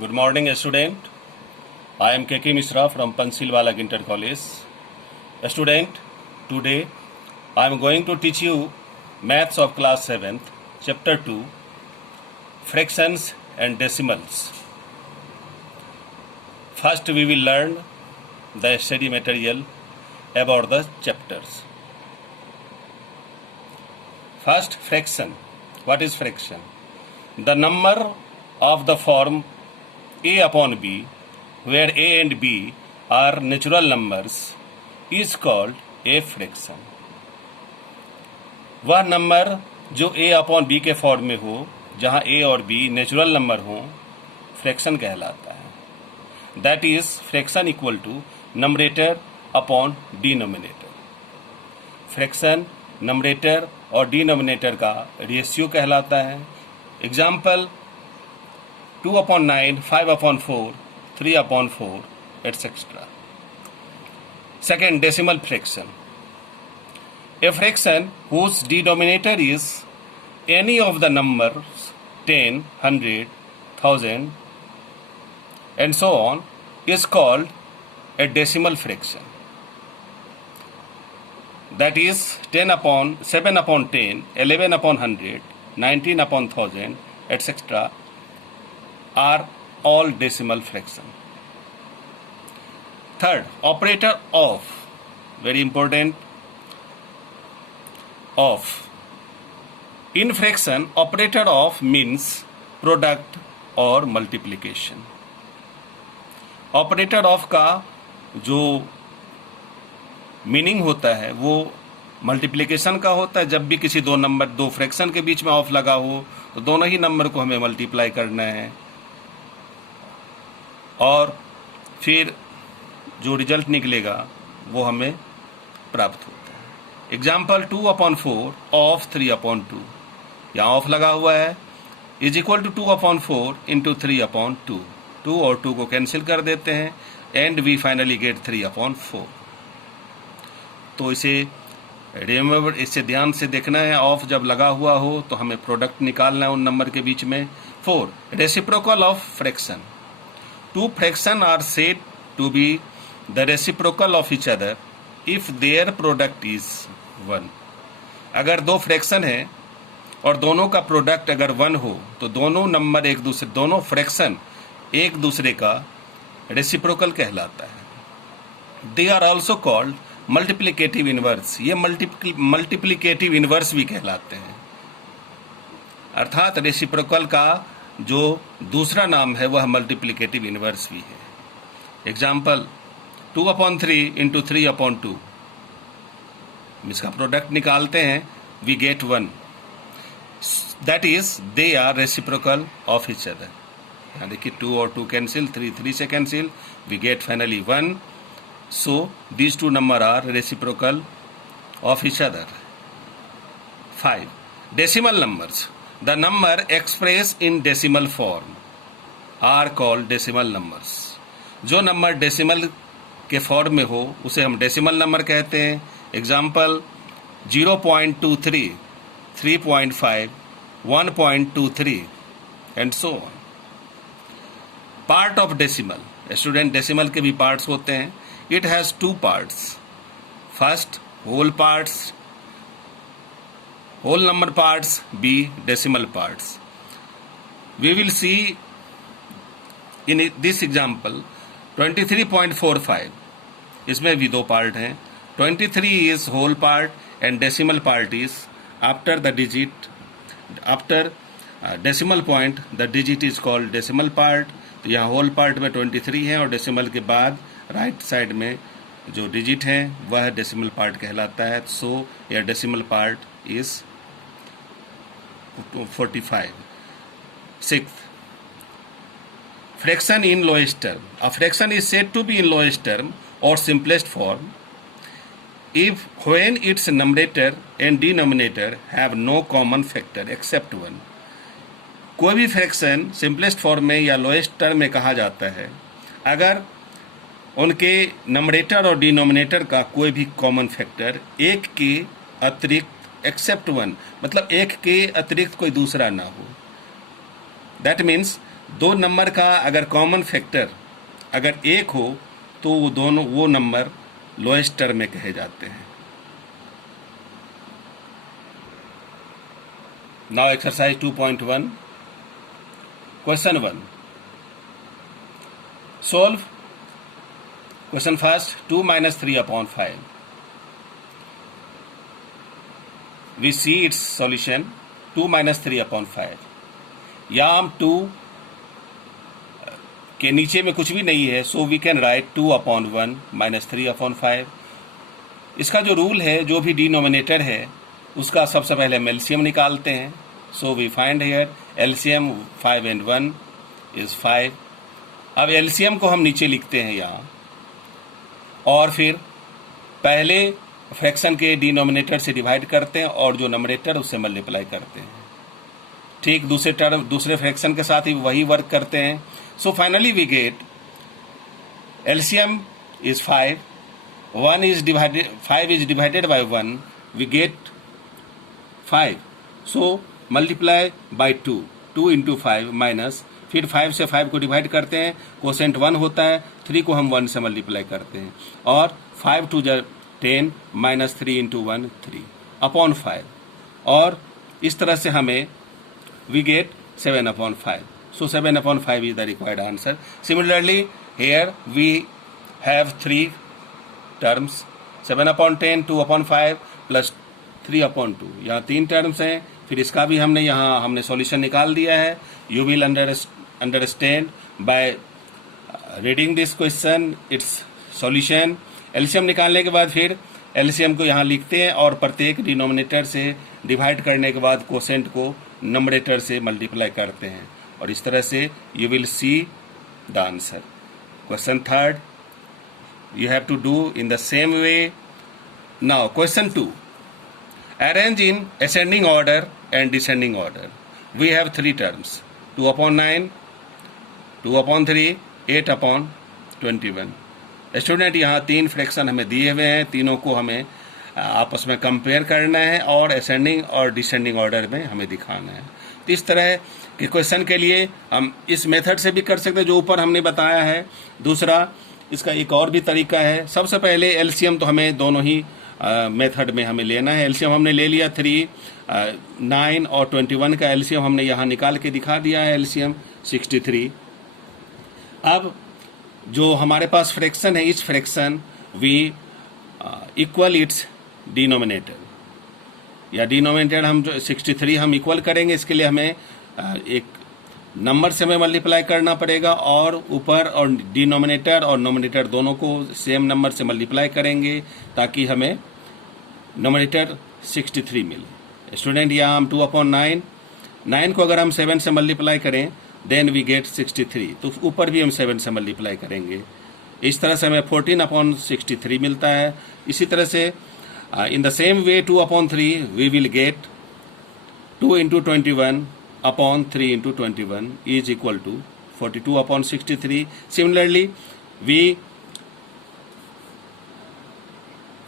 Good morning, student. I am KK Misra from Pansilwala Inter College. Student, today I am going to teach you Maths of class 7th, Chapter 2, Fractions and Decimals. First, we will learn the study material about the chapters. First, fraction. What is fraction? The number of the form a upon b, where a and b are natural numbers, is called a fraction. वह number जो a upon b के form में हो, जहाँ a और b natural number हो, fraction कहलाता है. That is fraction equal to numerator upon denominator. Fraction numerator और डिनोमिनेटर का रेशियो कहलाता है. Example 2/9, 5/4, 3/4, etc. Second, decimal fraction. A fraction whose denominator is any of the numbers 10, 100, 1000 and so on is called a decimal fraction. That is 7/10, 11/100, 19/1000, etc. are all decimal fraction. Third, operator of, very important, of. In fraction, operator of means product or multiplication. Operator of का जो meaning होता है वो multiplication का होता है. जब भी किसी दो फ्रैक्शन के बीच में ऑफ लगा हो तो दोनों ही नंबर को हमें मल्टीप्लाई करना है और फिर जो रिजल्ट निकलेगा वो हमें प्राप्त होता है. Example 2/4 of 3/2. यहाँ ऑफ लगा हुआ है, इज इक्वल टू 2/4 इंटू 3/2. 2 और 2 को कैंसिल कर देते हैं एंड वी फाइनली गेट 3/4. तो इसे रिमेंबर, इससे ध्यान से देखना है. ऑफ जब लगा हुआ हो तो हमें प्रोडक्ट निकालना है उन नंबर के बीच में. 4, reciprocal of fraction. Two fractions are said to be the reciprocal of each other if their product is 1. अगर दो फ्रैक्शन है और दोनों का प्रोडक्ट अगर 1 हो तो दोनों फ्रैक्शन एक दूसरे का रेसिप्रोकल कहलाता है. They are also called multiplicative inverse. ये मल्टीप्लिकेटिव इनवर्स भी कहलाते हैं. अर्थात रेसिप्रोकल का जो दूसरा नाम है वह मल्टीप्लिकेटिव इनवर्स भी है. Example 2/3 into 3/2. इसका प्रोडक्ट निकालते हैं, we get 1. That is they are reciprocal of each other. यहाँ देखिए 2 और 2 कैंसिल, 3 से cancel, we get finally 1. So these two number are reciprocal of each other. 5, decimal numbers. The number expressed in decimal form are called decimal numbers. जो number decimal के form में हो उसे हम डेसिमल नंबर कहते हैं. Example 0.23, 3.5, 1.23 and so on. Part of decimal. Student, decimal के भी पार्ट्स होते हैं. It has 2 parts. First, whole parts, whole number parts, B, decimal parts. We will see in this example 23.45. इसमें भी 2 पार्ट हैं. 23 is whole part and decimal part is after decimal point the digit is called decimal part. तो यहाँ whole part में 23 है और decimal के बाद राइट साइड में जो डिजिट है वह डेसिमल पार्ट कहलाता है. सो यह decimal part is 45. 6th, fraction in lowest term. A fraction is said to be in lowest term or simplest form if when its numerator and denominator have no common factor except 1. कोई भी fraction simplest form में या lowest term में कहा जाता है अगर उनके नंबरेटर और डिनोमिनेटर का कोई भी कॉमन फैक्टर एक के अतिरिक्त एक्सेप्ट 1, मतलब एक के अतिरिक्त कोई दूसरा ना हो. दैट मीन्स दो नंबर का अगर कॉमन फैक्टर अगर एक हो तो वो नंबर लोएस्ट टर्म में कहे जाते हैं। Now exercise 2.1 question 1 solve question first 2 minus 3 upon 5 we see its solution 2 minus 3 upon 5 या हम 2 के नीचे में कुछ भी नहीं है so we can write 2 upon 1 minus 3 upon 5। इसका जो रूल है जो भी डिनोमिनेटर है उसका सबसे पहले हम एलसीएम निकालते हैं। So we find here LCM 5 and 1 is 5। अब एलसीएम को हम नीचे लिखते हैं यहाँ और फिर पहले फ्रैक्शन के डिनोमिनेटर से डिवाइड करते हैं और जो नंबरेटर उससे मल्टीप्लाई करते हैं। ठीक दूसरे फ्रैक्शन के साथ ही वही वर्क करते हैं। So finally we get LCM is 5 5 is divided by 1 we get 5 so multiply by 2 into 5 minus फिर 5 से 5 को डिवाइड करते हैं कोसेंट 1 होता है 3 को हम 1 से मल्टीप्लाई करते हैं और 5 2 10 माइनस 3 into 1 3 अपॉन 5 और इस तरह से हमें we get 7 upon 5 so 7 upon 5 is the required answer। Similarly here we have 3 terms 7 upon 10 2 upon 5 plus 3 upon 2 यहाँ 3 टर्म्स हैं। फिर इसका भी हमने सॉल्यूशन निकाल दिया है। You will understand by reading this question its solution। LCM निकालने के बाद फिर एलसीएम को यहाँ लिखते हैं और प्रत्येक डिनोमिनेटर से डिवाइड करने के बाद कोसेंट को नंबरेटर से मल्टीप्लाई करते हैं और इस तरह से you will see the answer. Question third you have to do in the same way। Now question 2 arrange in ascending order and descending order। we have 3 terms 2 upon 9 2 upon 3 8 upon 21। Student यहाँ 3 fraction हमें दिए हुए हैं, तीनों को हमें आपस में कंपेयर करना है और असेंडिंग और डिसेंडिंग ऑर्डर में हमें दिखाना है। तो इस तरह के क्वेश्चन के लिए हम इस मेथड से भी कर सकते हैं जो ऊपर हमने बताया है। दूसरा इसका एक और भी तरीका है। सबसे पहले एलसीएम तो हमें दोनों ही मेथड में हमें लेना है। एलसीएम हमने ले लिया 3 9 और 21 का एलसीएम हमने यहाँ निकाल के दिखा दिया है एलसीएम 63। अब जो हमारे पास फ्रैक्शन है इस fraction we equal its denominator या डिनोमिनेटर हम जो 63 हम इक्वल करेंगे। इसके लिए हमें एक नंबर से हमें मल्टीप्लाई करना पड़ेगा और ऊपर और डिनोमिनेटर और नोमिनेटर दोनों को सेम नंबर से मल्टीप्लाई करेंगे ताकि हमें नोमिनेटर 63 मिले। स्टूडेंट यहाँ हम 2 upon 9 को अगर हम 7 से मल्टीप्लाई करें देन वी गेट 63 तो ऊपर भी हम 7 से मल्टीप्लाई करेंगे। इस तरह से हमें 14 upon 63 मिलता है। इसी तरह से in the same way 2 upon 3 we will get 2 into 21 upon 3 into 21 is equal to 42 upon 63। Similarly, we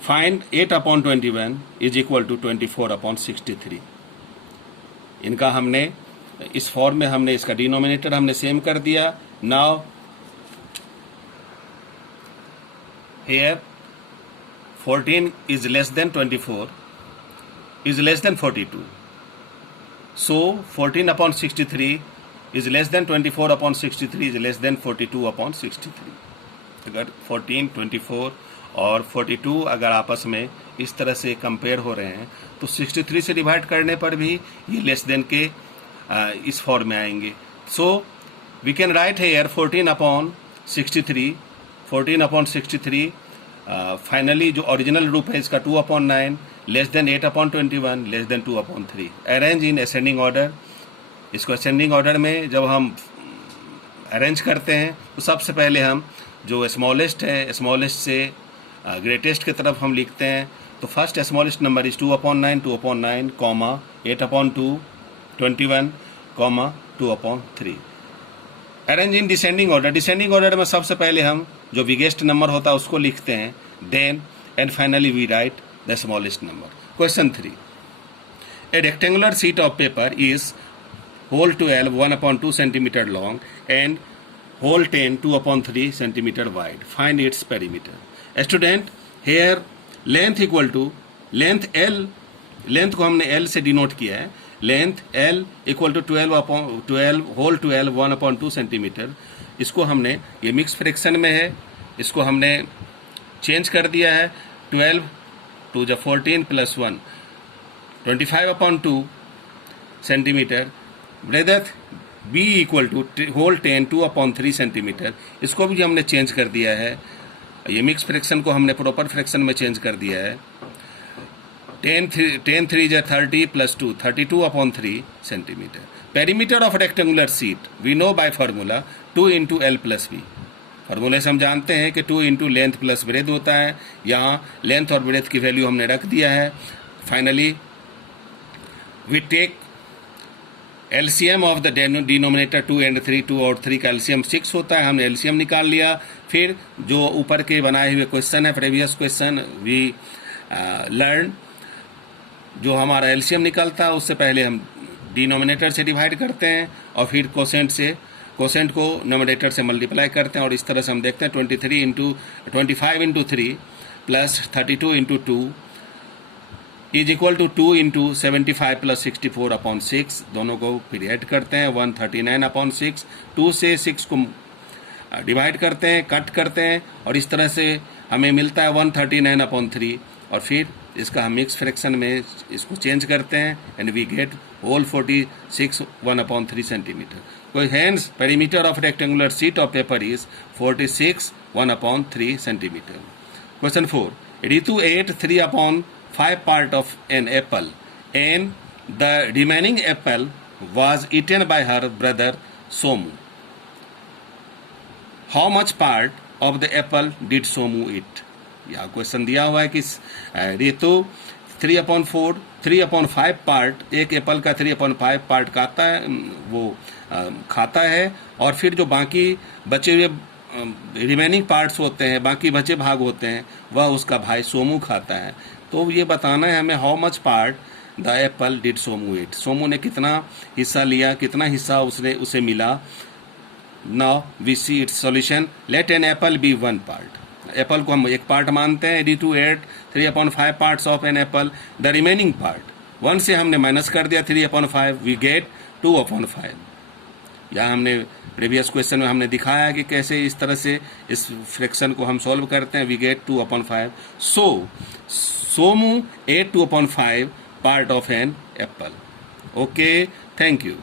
find 8 upon 21 is equal to 24 upon 63। इनका हमने इस फॉर्म में हमने इसका डिनोमिनेटर हमने सेम कर दिया। Now here 14 is less than 24 is less than 42। So 14 upon 63 is less than 24 upon 63 is less than 42 upon 63। अगर 14, 24 और 42 अगर आपस में इस तरह से कंपेयर हो रहे हैं तो 63 से डिवाइड करने पर भी ये लेस देन के इस फॉर्म में आएंगे। So we can write here 14 upon 63 14 upon 63। Finally जो ओरिजिनल रूप है इसका 2 upon 9 less than 8 upon 21 less than 2 upon 3। Arrange in ascending order. इसको असेंडिंग ऑर्डर में जब हम अरेंज करते हैं तो सबसे पहले हम जो स्मॉलेस्ट है स्मॉलेस्ट से ग्रेटेस्ट की तरफ हम लिखते हैं। तो first smallest number is 2 upon 9 2 upon 9 comma 8 upon 2 21 comma 2 upon 3। Arrange in descending order. Descending order में सबसे पहले हम जो बिगेस्ट नंबर होता है उसको लिखते हैं then and finally we write the smallest number. Question 3 a rectangular sheet of paper is whole 12 1/2 centimeter long and whole 10 2/3 centimeter wide. Find its perimeter. Student, here length equal to length L, length को हमने L से denote किया है. Length L equal to 12 whole 12 1/2 centimetre. इसको हमने, ये mix fraction में है, इसको हमने चेंज कर दिया है. 12 2 × 14 + 1 25/2 centimetre. Breadth B equal to whole 10 2/3 centimetre. इसको भी हमने चेंज कर दिया है. ये मिक्स फ्रैक्शन को हमने प्रॉपर फ्रैक्शन में चेंज कर दिया है. 10 3 × 30 + 2 32/3 centimetre. Perimeter of rectangular sheet we know by formula 2 × L + V. फार्मूले से हम जानते हैं कि 2 × लेंथ प्लस ब्रेथ होता है. यहाँ लेंथ और ब्रेथ की वैल्यू हमने रख दिया है. Finally we take LCM of the denominator 2 and 3. 2 और 3 का एलसीएम 6 होता है. हमने एलसीएम निकाल लिया. फिर जो ऊपर के बनाए हुए क्वेश्चन है, प्रीवियस क्वेश्चन वी लर्न, जो हमारा एलसीएम निकलता है उससे पहले हम डिनोमिनेटर से डिवाइड करते हैं और फिर कोसेंट को नोमिनेटर से मल्टीप्लाई करते हैं. और इस तरह से हम देखते हैं 25 × 3 + 32 × 2 इज इक्वल टू 2 × 75 + 64/6. दोनों को फिर ऐड करते हैं 139/6. 2 से 6 को डिवाइड करते हैं, कट करते हैं और इस तरह से हमें मिलता है 139/3. और फिर इसका हम मिक्स फ्रैक्शन में इसको चेंज करते हैं and we get whole 46 1/3 centimetre. कोई hence perimeter of rectangular sheet of paper is 46 1/3 centimetre. Question 4. Ritu ate 3/5 part of an apple and the remaining apple was eaten by her brother Somu. How much part of the apple did Somu eat? यहाँ question दिया हुआ है कि Ritu 3/5 part, एक Apple का 3/5 part खाता है, वो खाता है. और फिर जो बाकी बचे हुए रिमेनिंग पार्ट्स होते हैं, बाकी बचे भाग होते हैं, वह उसका भाई सोमू खाता है. तो ये बताना है हमें how much part the apple did Somu eat. Somu ने कितना हिस्सा लिया, कितना हिस्सा उसे मिला. Now we see its solution. Let an apple be 1 part. Apple को हम एक पार्ट मानते हैं. Ritu ate 3/5 parts of an apple. The remaining part 1 से हमने माइनस कर दिया 3/5. We get 2/5. यहाँ हमने प्रीवियस क्वेश्चन में हमने दिखाया कि कैसे इस तरह से इस फ्रैक्शन को हम सॉल्व करते हैं. We get 2/5. So Somu ate 2/5 part of an apple. Okay, thank you.